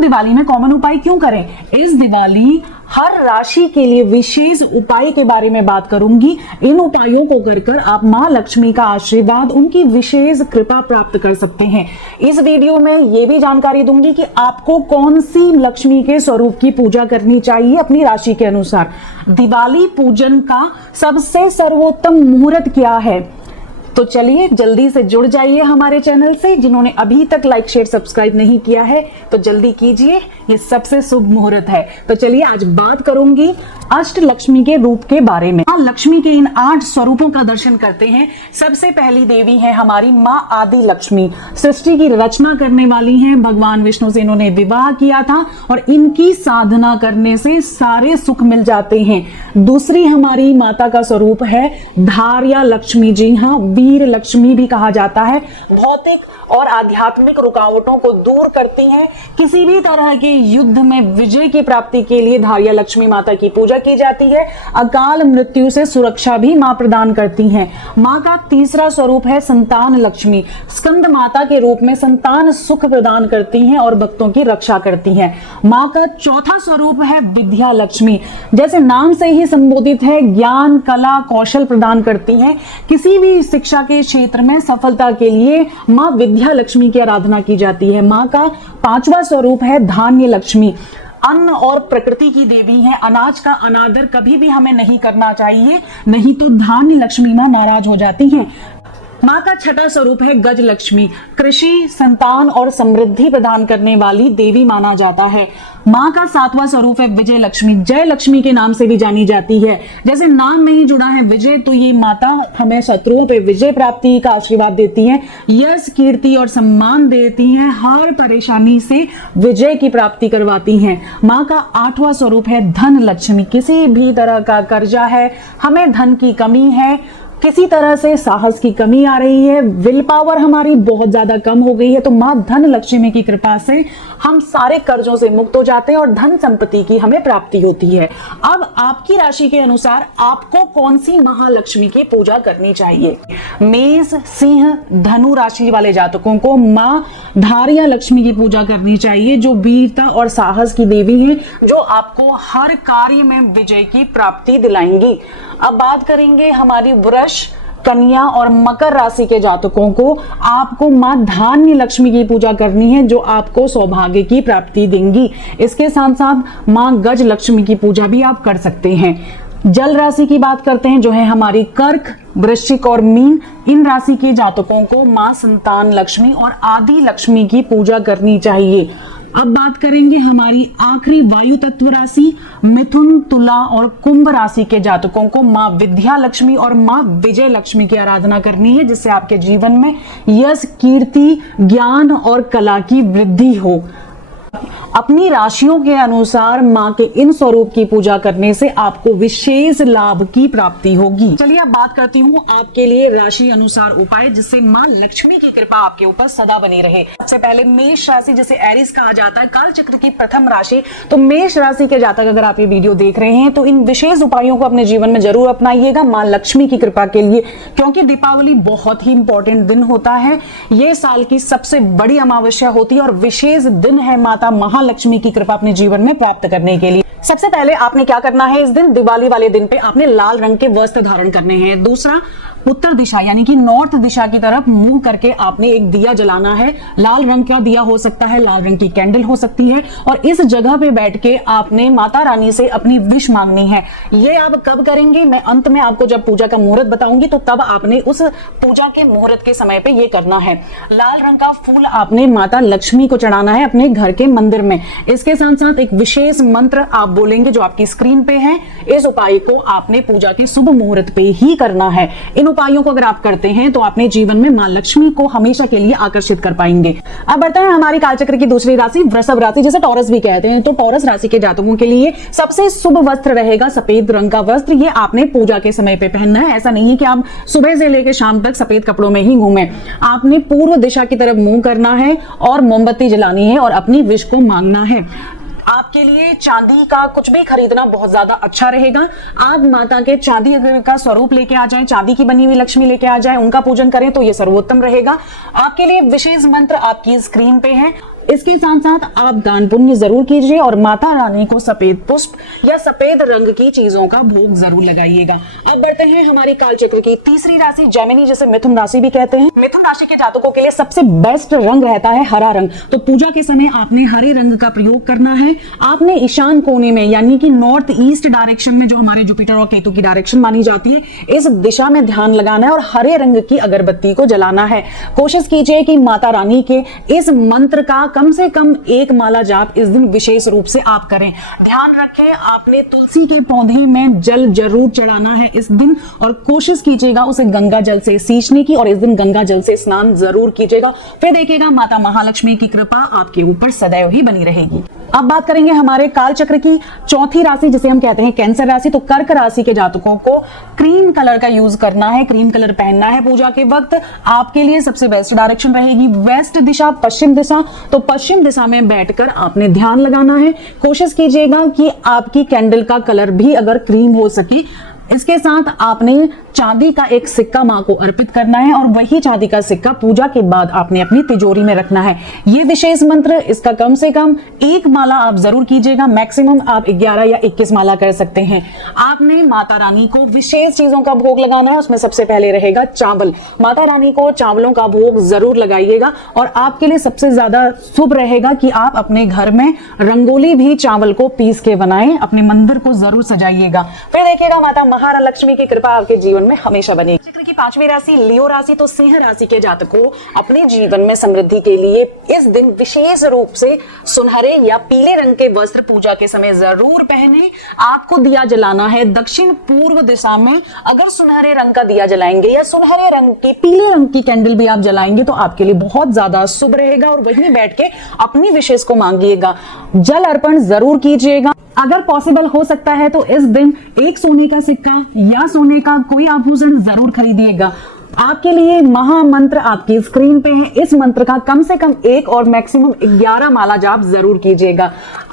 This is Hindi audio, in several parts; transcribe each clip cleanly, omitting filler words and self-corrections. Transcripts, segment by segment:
हम दिवाली में कॉमन उपाय क्यों करें? इस दिवाली हर राशि के लिए विशेष उपाय के बारे में बात करूंगी। इन उपायों को कर आप मां लक्ष्मी का आशीर्वाद, उनकी विशेष कृपा प्राप्त कर सकते हैं। इस वीडियो में ये भी जानकारी दूंगी कि आपको कौन सी लक्ष्मी के स्वरूप की पूजा करनी चाहिए अपनी राशि के अनुसार। दिवाली पूजन का सबसे सर्वोत्तम मुहूर्त क्या है? तो चलिए जल्दी से जुड़ जाइए हमारे चैनल से। जिन्होंने अभी तक लाइक शेयर सब्सक्राइब नहीं किया है तो जल्दी कीजिए, ये सबसे शुभ मुहूर्त है। तो चलिए आज बात करूंगी अष्ट लक्ष्मी के रूप के बारे में। लक्ष्मी के इन 8 स्वरूपों का दर्शन करते हैं। सबसे पहली देवी है हमारी मां आदि लक्ष्मी। सृष्टि की रचना करने वाली हैं। भगवान विष्णु से इन्होंने विवाह किया था और इनकी साधना करने से सारे सुख मिल जाते हैं। दूसरी हमारी माता का स्वरूप है धार्या लक्ष्मी। जी हाँ, वीर लक्ष्मी भी कहा जाता है। भौतिक और आध्यात्मिक रुकावटों को दूर करती हैं। किसी भी तरह के युद्ध में विजय की प्राप्ति के लिए धार्या लक्ष्मी माता की पूजा की जाती है। अकाल मृत्यु से सुरक्षा भी मां प्रदान करती हैं। मां का तीसरा स्वरूप है संतान लक्ष्मी। स्कंद माता के रूप में संतान सुख प्रदान करती हैं और भक्तों की रक्षा करती हैं। मां का चौथा स्वरूप है विद्या लक्ष्मी। जैसे नाम से ही संबोधित है, ज्ञान कला कौशल प्रदान करती हैं। किसी भी शिक्षा के क्षेत्र में सफलता के लिए मां विद्या लक्ष्मी की आराधना की जाती है। मां का पांचवा स्वरूप है धान्य लक्ष्मी। अन्न और प्रकृति की देवी है। अनाज का अनादर कभी भी हमें नहीं करना चाहिए, नहीं तो धान्य लक्ष्मी मां नाराज हो जाती हैं। मां का छठा स्वरूप है गज लक्ष्मी। कृषि संतान और समृद्धि प्रदान करने वाली देवी माना जाता है। मां का सातवां स्वरूप है विजय लक्ष्मी। जय लक्ष्मी के नाम से भी जानी जाती है। जैसे नाम में ही जुड़ा है विजय, तो ये माता हमें शत्रुओं पे विजय प्राप्ति का आशीर्वाद देती हैं, यश कीर्ति और सम्मान देती हैं, हर परेशानी से विजय की प्राप्ति करवाती हैं। मां का आठवां स्वरूप है धन लक्ष्मी। किसी भी तरह का कर्जा है, हमें धन की कमी है, किसी तरह से साहस की कमी आ रही है, विल पावर हमारी बहुत ज्यादा कम हो गई है, तो मां धन लक्ष्मी की कृपा से हम सारे कर्जों से मुक्त हो जाते हैं और धन संपत्ति की हमें प्राप्ति होती है। अब आपकी राशि के अनुसार आपको कौन सी महालक्ष्मी की पूजा करनी चाहिए? मेष सिंह धनु राशि वाले जातकों को मां धार्या लक्ष्मी की पूजा करनी चाहिए, जो वीरता और साहस की देवी है, जो आपको हर कार्य में विजय की प्राप्ति दिलाएंगी। अब बात करेंगे हमारी वृष कन्या और मकर राशि के जातकों को। आपको मां धान्य लक्ष्मी की पूजा करनी है, जो आपको सौभाग्य की प्राप्ति देंगी। इसके साथ साथ मां गज लक्ष्मी की पूजा भी आप कर सकते हैं। जल राशि की बात करते हैं, जो है हमारी कर्क वृश्चिक और मीन। इन राशि के जातकों को मां संतान लक्ष्मी और आदि लक्ष्मी की पूजा करनी चाहिए। अब बात करेंगे हमारी आखिरी वायु तत्व राशि मिथुन तुला और कुंभ राशि के जातकों को मां विद्या लक्ष्मी और मां विजय लक्ष्मी की आराधना करनी है, जिससे आपके जीवन में यश कीर्ति ज्ञान और कला की वृद्धि हो। अपनी राशियों के अनुसार मां के इन स्वरूप की पूजा करने से आपको विशेष लाभ की प्राप्ति होगी। चलिए अब बात करती हूँ आपके लिए राशि अनुसार उपाय, जिससे मां लक्ष्मी की कृपा आपके ऊपर सदा बनी रहे। सबसे पहले मेष राशि, जिसे एरिस कहा जाता है, काल चक्र की प्रथम राशि। तो मेष राशि के जातक अगर आप ये वीडियो देख रहे हैं तो इन विशेष उपायों को अपने जीवन में जरूर अपनाइएगा मां लक्ष्मी की कृपा के लिए, क्योंकि दीपावली बहुत ही इंपॉर्टेंट दिन होता है। ये साल की सबसे बड़ी अमावस्या होती है और विशेष दिन है माता महालक्ष्मी की कृपा अपने जीवन में प्राप्त करने के लिए। सबसे पहले आपने क्या करना है, इस दिन दिवाली वाले दिन पे आपने लाल रंग के वस्त्र धारण करने हैं। दूसरा, उत्तर दिशा यानी कि नॉर्थ दिशा की तरफ मुंह करके आपने एक दिया जलाना है। लाल रंग का दिया हो सकता है, लाल रंग की कैंडल हो सकती है, और इस जगह पे बैठ के आपने माता रानी से अपनी विश मांगनी है। ये आप कब करेंगे, मैं अंत में आपको जब पूजा का मुहूर्त बताऊंगी तो तब आपने उस पूजा के मुहूर्त के समय पे ये करना है। लाल रंग का फूल आपने माता लक्ष्मी को चढ़ाना है अपने घर के मंदिर में। इसके साथ साथ एक विशेष मंत्र आप बोलेंगे जो आपकी स्क्रीन पे है। इस उपाय को आपने पूजा के शुभ मुहूर्त पे ही करना है। इन उपायों को अगर आप करते हैं तो अपने जीवन में मां लक्ष्मी को हमेशा के लिए आकर्षित कर पाएंगे। अब बढ़ते हैं हमारी कालचक्र की दूसरी राशि वृषभ राशि, जिसे टॉरस भी कहते हैं। तो टॉरस राशि के जातकों के लिए सबसे शुभ वस्त्र रहेगा सफेद रंग का वस्त्र। ये आपने पूजा के समय पे पहनना है। ऐसा नहीं है कि आप सुबह से लेकर शाम तक सफेद कपड़ों में ही घूमें। आपने पूर्व दिशा की तरफ मुंह करना है और मोमबत्ती जलानी है और अपनी विश को मांगना है। आपके लिए चांदी का कुछ भी खरीदना बहुत ज्यादा अच्छा रहेगा। आप माता के चांदी का स्वरूप लेके आ जाएं, चांदी की बनी हुई लक्ष्मी लेके आ जाएं, उनका पूजन करें तो ये सर्वोत्तम रहेगा। आपके लिए विशेष मंत्र आपकी स्क्रीन पे है। इसके साथ साथ आप दान पुण्य जरूर कीजिए और माता रानी को सफेद पुष्प या सफेद रंग की चीजों का भोग जरूर लगाइएगा। अब बढ़ते हैं हमारी कालचक्र की तीसरी राशि जेमिनी, जिसे मिथुन राशि भी कहते हैं। मिथुन राशि के जातकों के लिए सबसे बेस्ट रंग रहता है हरा रंग। तो पूजा के समय आपने हरे रंग का प्रयोग करना है। आपने ईशान कोने में यानी कि नॉर्थ ईस्ट डायरेक्शन में, जो हमारे जुपिटर और केतु की डायरेक्शन मानी जाती है, इस दिशा में ध्यान लगाना है और हरे रंग की अगरबत्ती को जलाना है। कोशिश कीजिए कि माता रानी के इस मंत्र का कम से कम एक माला जाप इस दिन विशेष रूप से आप करें। ध्यान रखें, आपने तुलसी के पौधे में जल जरूर चढ़ाना है इस दिन और कोशिश कीजिएगा उसे गंगा जल से सींचने की और इस दिन गंगा जल से स्नान जरूर कीजिएगा। फिर देखिएगा माता महालक्ष्मी की कृपा आपके ऊपर सदैव ही बनी रहेगी। अब बात करेंगे हमारे कालचक्र की चौथी राशि, जिसे हम कहते हैं कैंसर राशि। तो कर्क राशि के जातकों को क्रीम कलर का यूज करना है, क्रीम कलर पहनना है पूजा के वक्त। आपके लिए सबसे बेस्ट डायरेक्शन रहेगी वेस्ट दिशा, पश्चिम दिशा। तो पश्चिम दिशा में बैठकर आपने ध्यान लगाना है। कोशिश कीजिएगा कि आपकी कैंडल का कलर भी अगर क्रीम हो सके। इसके साथ आपने चांदी का एक सिक्का मां को अर्पित करना है और वही चांदी का सिक्का पूजा के बाद आपने अपनी तिजोरी में रखना है। ये विशेष मंत्र, इसका कम से कम एक माला आप जरूर कीजिएगा, मैक्सिमम आप 11 या 21 माला कर सकते हैं। आपने माता रानी को विशेष चीजों का भोग लगाना है, उसमें सबसे पहले रहेगा चावल। माता रानी को चावलों का भोग जरूर लगाइएगा और आपके लिए सबसे ज्यादा शुभ रहेगा कि आप अपने घर में रंगोली भी चावल को पीस के बनाएं, अपने मंदिर को जरूर सजाइएगा। फिर देखिएगा माता महालक्ष्मी की कृपा आपके जीवन में हमेशा बनेगी। चक्र की पांचवी राशि लियो राशि। तो सिंह राशि के जातकों अपने जीवन में समृद्धि के लिए इस दिन विशेष रूप से सुनहरे या पीले रंग के वस्त्र पूजा के समय जरूर पहने। आपको दिया जलाना है दक्षिण पूर्व दिशा में। अगर सुनहरे रंग का दिया जलाएंगे या सुनहरे रंग की, पीले रंग की कैंडल भी आप जलाएंगे तो आपके लिए बहुत ज्यादा शुभ रहेगा और वहीं बैठ के अपनी विशेष को मांगिएगा। जल अर्पण जरूर कीजिएगा। अगर पॉसिबल हो सकता है तो इस दिन एक सोने का सिक्का या सोने का कोई आभूषण जरूर खरीदिएगा। आपके लिए महामंत्र आपकी स्क्रीन पे है। इस मंत्र का कम से कम एक और मैक्सिमम 11 माला जाप जरूर कीजिएगा।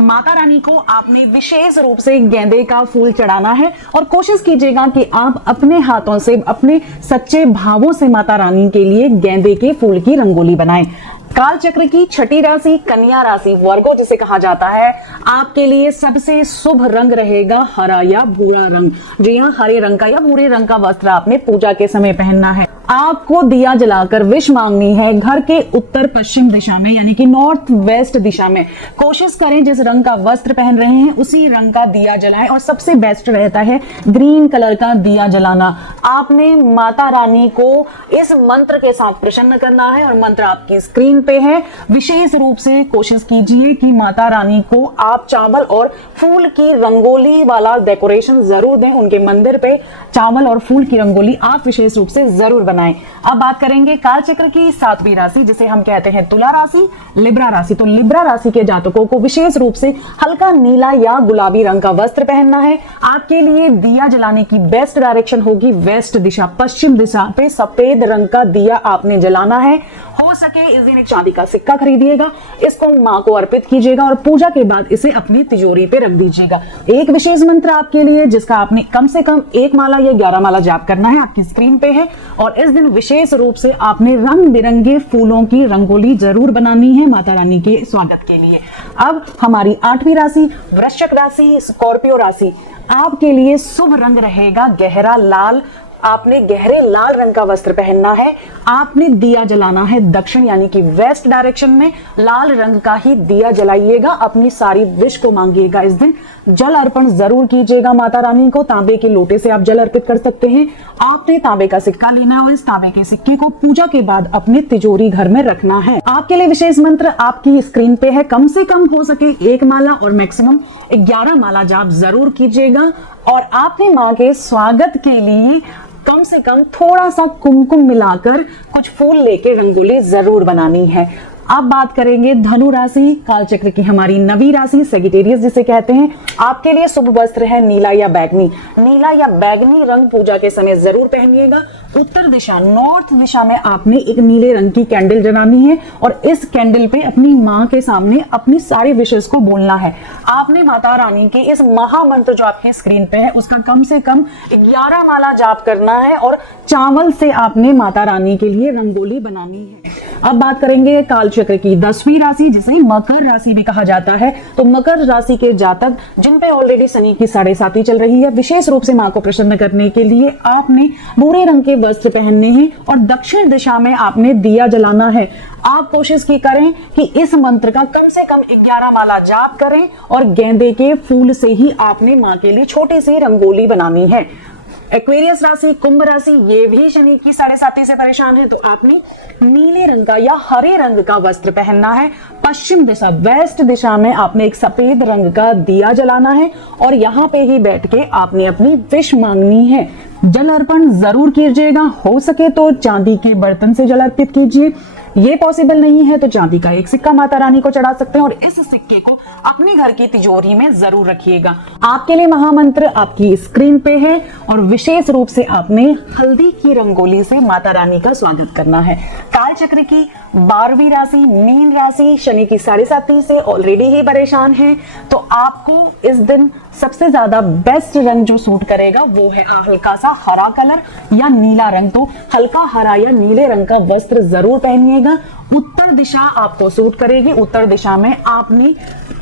माता रानी को आपने विशेष रूप से गेंदे का फूल चढ़ाना है और कोशिश कीजिएगा कि आप अपने हाथों से, अपने सच्चे भावों से माता रानी के लिए गेंदे के फूल की रंगोली बनाएं। कालचक्र की छठी राशि कन्या राशि, वर्गो जिसे कहा जाता है, आपके लिए सबसे शुभ रंग रहेगा हरा या भूरा रंग। जी हाँ, हरे रंग का या भूरे रंग का वस्त्र आपने पूजा के समय पहनना है। आपको दिया जलाकर विश मांगनी है घर के उत्तर पश्चिम दिशा में, यानी कि नॉर्थ वेस्ट दिशा में। कोशिश करें जिस रंग का वस्त्र पहन रहे हैं उसी रंग का दिया जलाएं और सबसे बेस्ट रहता है ग्रीन कलर का दिया जलाना। आपने माता रानी को इस मंत्र के साथ प्रसन्न करना है और मंत्र आपकी स्क्रीन पे है। विशेष रूप से कोशिश कीजिए कि माता रानी को आप चावल और फूल की रंगोली वाला डेकोरेशन जरूर दें। उनके मंदिर पे चावल और फूल की रंगोली आप विशेष रूप से जरूर बनाएं। अब बात करेंगे कालचक्र की सातवीं राशि, जिसे हम कहते हैं तुला राशि, लिब्रा राशि। तो लिब्रा राशि के जातकों को विशेष रूप से हल्का नीला या गुलाबी रंग का वस्त्र पहनना है। आपके लिए दिया जलाने की बेस्ट डायरेक्शन होगी वेस्ट दिशा, पश्चिम दिशा पे सफेद रंग का दिया आपने जलाना है। हो सके इस दिन एक चांदी का सिक्का खरीदिएगा, इसको मां को अर्पित कीजिएगा और पूजा के बाद इसे अपनी तिजोरी पे रख दीजिएगा। एक विशेष मंत्र आपके लिए जिसका आपने कम से कम 1 माला या 11 माला जाप करना है, आपकी स्क्रीन पे है। और इस दिन विशेष रूप से आपने रंग बिरंगे फूलों की रंगोली जरूर बनानी है माता रानी के स्वागत के लिए। अब हमारी 8वीं राशि वृश्चिक राशि, स्कॉर्पियो राशि। आपके लिए शुभ रंग रहेगा गहरा लाल। आपने गहरे लाल रंग का वस्त्र पहनना है। आपने दिया जलाना है दक्षिण यानी कि वेस्ट डायरेक्शन में। लाल रंग का ही दिया जलाइएगा, अपनी सारी विश को मांगिएगा। इस दिन जल अर्पण जरूर कीजिएगा माता रानी को। तांबे के लोटे से आप जल अर्पित कर सकते हैं। आपने तांबे का सिक्का लेना है और इस तांबे के सिक्के को पूजा के बाद अपने तिजोरी घर में रखना है। आपके लिए विशेष मंत्र आपकी स्क्रीन पे है। कम से कम हो सके 1 माला और मैक्सिमम 11 माला जाप जरूर कीजिएगा। और आपने मां के स्वागत के लिए कम से कम थोड़ा सा कुमकुम मिलाकर कुछ फूल लेके रंगोली जरूर बनानी है। अब बात करेंगे धनु राशि, कालचक्र की हमारी 9वीं राशि सेजिटेरियस जिसे कहते हैं। आपके लिए शुभ वस्त्र है नीला या बैगनी। नीला या बैगनी रंग पूजा के समय जरूर पहनिएगा। उत्तर दिशा, नॉर्थ दिशा में आपने एक नीले रंग की कैंडल जलानी है और इस कैंडल पे अपनी मां के सामने अपनी सारी विशेष को बोलना है। आपने माता रानी के इस महामंत्र जो आपकी स्क्रीन पे है उसका कम से कम 11 माला जाप करना है और चावल से आपने माता रानी के लिए रंगोली बनानी है। अब बात करेंगे कालचक्र चक्र की 10वीं राशि, जिसे मकर राशि भी कहा जाता है। तो मकर राशि के जातक जिन पे ऑलरेडी शनि की 7.5 चल रही है, विशेष रूप से मां को प्रसन्न करने के लिए आपने भूरे रंग के वस्त्र पहनने हैं और दक्षिण दिशा में आपने दिया जलाना है। आप कोशिश की करें कि इस मंत्र का कम से कम 11 माला जाप करें और गेंदे के फूल से ही आपने मां के लिए छोटी सी रंगोली बनानी है। एक्वेरियस राशि, कुंभ राशि, ये भी शनि की 7.5 से परेशान है, तो आपने नीले रंग का या हरे रंग का वस्त्र पहनना है। पश्चिम दिशा, वेस्ट दिशा में आपने एक सफेद रंग का दिया जलाना है और यहाँ पे ही बैठ के आपने अपनी विश मांगनी है। जल अर्पण जरूर कीजिएगा, हो सके तो चांदी के बर्तन से जल अर्पित कीजिए। ये पॉसिबल नहीं है तो चांदी का एक सिक्का माता रानी को चढ़ा सकते हैं और इस सिक्के को अपने घर की तिजोरी में जरूर रखिएगा। आपके लिए महामंत्र आपकी स्क्रीन पे है और विशेष रूप से आपने हल्दी की रंगोली से माता रानी का स्वागत करना है। काल चक्र की 12वीं राशि, मीन राशि, शनि की 7.5 से ऑलरेडी ही परेशान है, तो आपको इस दिन सबसे ज्यादा बेस्ट रंग जो सूट करेगा वो है हल्का सा हरा कलर या नीला रंग। तो हल्का हरा या नीले रंग का वस्त्र जरूर पहनिएगा। उत्तर दिशा आपको सूट करेगी। उत्तर दिशा में आपने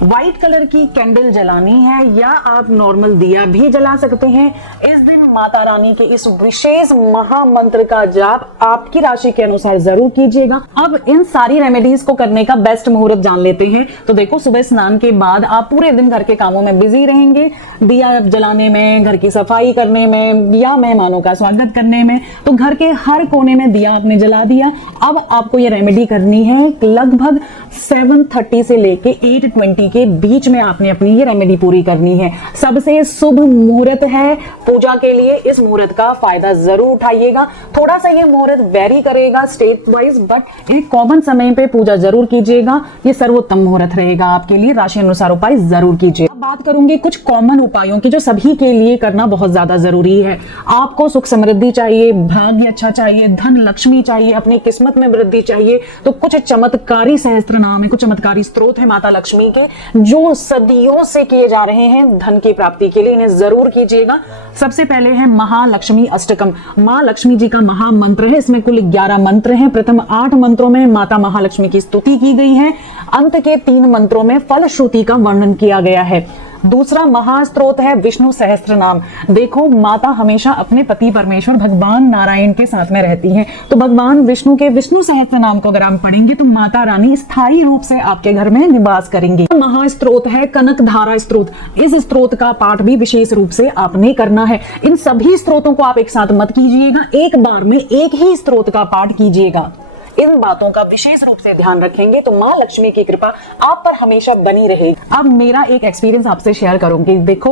व्हाइट कलर की कैंडल जलानी है या आप नॉर्मल दिया भी जला सकते हैं। इस दिन माता रानी के इस विशेष महामंत्र का जाप आपकी राशि के अनुसार जरूर कीजिएगा। अब इन सारी रेमेडीज को करने का बेस्ट मुहूर्त जान लेते हैं। तो देखो, सुबह स्नान के बाद आप पूरे दिन घर के कामों में बिजी रहेंगे, दिया जलाने में, घर की सफाई करने में या मेहमानों का स्वागत करने में। तो घर के हर कोने में दिया आपने जला दिया। अब आपको ये रेमेडी करनी है लगभग 7:30 से लेके 8:20 के बीच में आपने अपनी ये रेमेडी पूरी करनी है। सबसे शुभ मुहूर्त है पूजा के लिए, इस मुहूर्त का फायदा जरूर उठाइएगा। थोड़ा सा ये मुहूर्त वेरी करेगा स्टेट वाइज, बट एक कॉमन समय पे पूजा जरूर कीजिएगा। ये सर्वोत्तम मुहूर्त रहेगा आपके लिए। राशि अनुसार उपाय जरूर कीजिए। अब बात करूंगी कुछ कॉमन उपायों की जो सभी के लिए करना बहुत ज्यादा जरूरी है। आपको सुख समृद्धि चाहिए, भाग्य अच्छा चाहिए, धन लक्ष्मी चाहिए, अपनी किस्मत में वृद्धि चाहिए, तो कुछ चमत्कारी सहस्त्र नाम है, कुछ चमत्कारी स्त्रोत है माता लक्ष्मी के जो सदियों से किए जा रहे हैं धन की प्राप्ति के लिए। इन्हें जरूर कीजिएगा। सबसे पहले है महालक्ष्मी अष्टकम। मां लक्ष्मी जी का महामंत्र है। इसमें कुल 11 मंत्र हैं। प्रथम 8 मंत्रों में माता महालक्ष्मी की स्तुति की गई है। अंत के 3 मंत्रों में फलश्रुति का वर्णन किया गया है। दूसरा महास्त्रोत है विष्णु सहस्त्र नाम। देखो, माता हमेशा अपने पति परमेश्वर भगवान नारायण के साथ में रहती हैं, तो भगवान विष्णु के विष्णु सहस्त्र नाम को अगर आप पढ़ेंगे तो माता रानी स्थायी रूप से आपके घर में निवास करेंगी। महास्त्रोत है कनक धारा स्त्रोत। इस स्त्रोत का पाठ भी विशेष रूप से आपने करना है। इन सभी स्त्रोतों को आप एक साथ मत कीजिएगा, एक बार में एक ही स्त्रोत का पाठ कीजिएगा। इन बातों का विशेष रूप से ध्यान रखेंगे तो मां लक्ष्मी की कृपा आप पर हमेशा बनी रहेगी। अब मेरा एक एक्सपीरियंस आपसे शेयर करूंगी। देखो,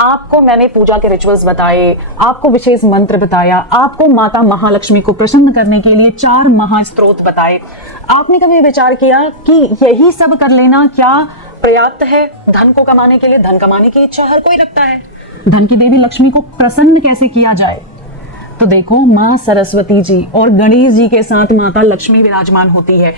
आपको मैंने पूजा के रिचुअल्स बताए, आपको विशेष मंत्र बताया, आपको माता महालक्ष्मी को प्रसन्न करने के लिए 4 महास्त्रोत बताए। आपने कभी विचार किया कि यही सब कर लेना क्या पर्याप्त है धन को कमाने के लिए? धन कमाने की इच्छा हर कोई रखता है। धन की देवी लक्ष्मी को प्रसन्न कैसे किया जाए? तो देखो, मां सरस्वती जी और गणेश जी के साथ माता लक्ष्मी विराजमान होती है।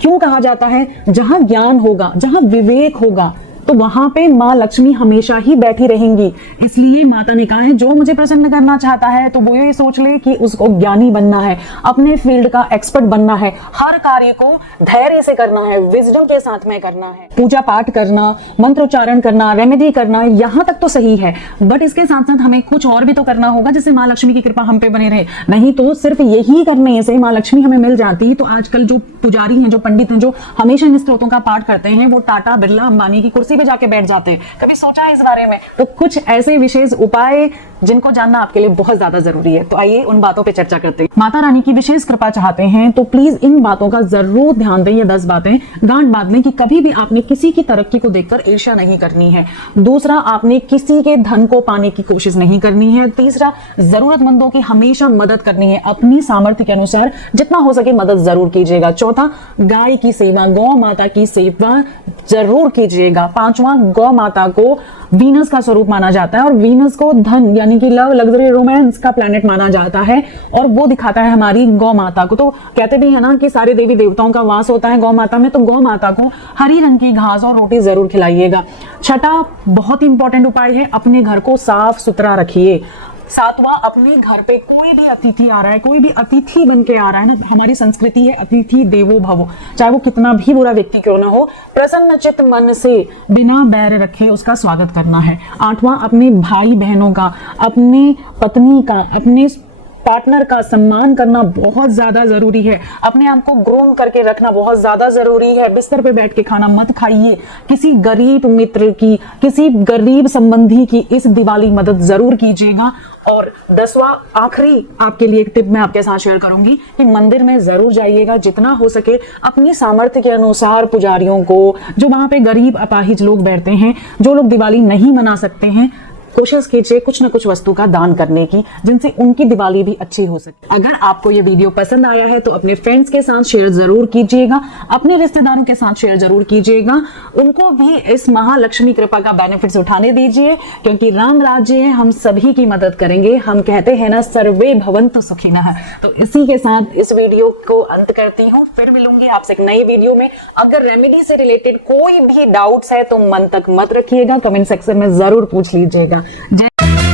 क्यों कहा जाता है जहां ज्ञान होगा, जहां विवेक होगा, तो वहां पे मां लक्ष्मी हमेशा ही बैठी रहेंगी। इसलिए माता ने कहा है जो मुझे प्रसन्न करना चाहता है तो वो ये सोच ले कि उसको ज्ञानी बनना है, अपने फील्ड का एक्सपर्ट बनना है, हर कार्य को धैर्य से करना है, विजडम के साथ में करना है। पूजा पाठ करना, मंत्रोच्चारण करना, रेमेडी करना, यहाँ तक तो सही है, बट इसके साथ साथ हमें कुछ और भी तो करना होगा जिससे मां लक्ष्मी की कृपा हम पे बने रहे। नहीं तो सिर्फ यही करने से मां लक्ष्मी हमें मिल जाती। तो आजकल जो पुजारी हैं, जो पंडित हैं, जो हमेशा इन स्त्रोतों का पाठ करते हैं, वो टाटा बिरला अंबानी की कुर्सी पे जाके बैठ जाते हैं। कभी सोचा है इस बारे में? तो कुछ ऐसे विशेष उपाय जिनको जानना आपके लिए बहुत ज्यादा जरूरी है। तो आइए उन बातों पे चर्चा करते हैं। माता रानी की विशेष कृपा चाहते हैं तो प्लीज इन बातों का जरूर ध्यान दें। ये 10 बातें गांठ बांध लें कि कभी भी आपने किसी की तरक्की को देखकर ईर्ष्या नहीं करनी है। दूसरा, आपने किसी के धन को पाने की कोशिश नहीं करनी है। तीसरा, जरूरतमंदों की हमेशा मदद करनी है। अपनी सामर्थ्य के अनुसार जितना हो सके मदद जरूर कीजिएगा। चौथा, गाय की सेवा, गौ माता की सेवा जरूर कीजिएगा। पांचवा, गौ माता को वीनस का स्वरूप माना जाता है और वीनस को धन यानी कि लव, लग्जरी, रोमांस का प्लैनेट माना जाता है और वो दिखाता है हमारी गौ माता को। तो कहते भी है ना कि सारे देवी देवताओं का वास होता है गौ माता में, तो गौ माता को हरी रंग की घास और रोटी जरूर खिलाइएगा। छठा, बहुत ही इंपॉर्टेंट उपाय है, अपने घर को साफ सुथरा रखिए। सातवां, अपने घर पे कोई भी अतिथि आ रहा है, कोई भी अतिथि बन के आ रहा है ना, हमारी संस्कृति है अतिथि देवो भव, चाहे वो कितना भी बुरा व्यक्ति क्यों ना हो, प्रसन्न चित्त मन से बिना बैर रखे उसका स्वागत करना है। आठवां, अपने भाई बहनों का, अपने पत्नी का, अपने पार्टनर का सम्मान करना बहुत ज्यादा जरूरी है। अपने आप को ग्रूम करके रखना बहुत ज्यादा जरूरी है। बिस्तर पे बैठ के खाना मत खाइए। किसी गरीब मित्र की, किसी गरीब संबंधी की इस दिवाली मदद जरूर कीजिएगा। और 10वां आखिरी आपके लिए एक टिप मैं आपके साथ शेयर करूंगी कि मंदिर में जरूर जाइएगा, जितना हो सके अपनी सामर्थ्य के अनुसार पुजारियों को, जो वहां पे गरीब अपाहिज लोग बैठते हैं, जो लोग दिवाली नहीं मना सकते हैं, कोशिश कीजिए कुछ न कुछ वस्तु का दान करने की, जिनसे उनकी दिवाली भी अच्छी हो सके। अगर आपको ये वीडियो पसंद आया है तो अपने फ्रेंड्स के साथ शेयर जरूर कीजिएगा, अपने रिश्तेदारों के साथ शेयर जरूर कीजिएगा, उनको भी इस महालक्ष्मी कृपा का बेनिफिट्स उठाने दीजिए, क्योंकि राम राज्य है, हम सभी की मदद करेंगे। हम कहते हैं ना, सर्वे भवन्तु सुखिनः। तो इसी के साथ इस वीडियो को अंत करती हूँ, फिर मिलूंगी आपसे एक नई वीडियो में। अगर रेमेडी से रिलेटेड कोई भी डाउट्स है तो मन तक मत रखिएगा, कमेंट सेक्शन में जरूर पूछ लीजिएगा। जय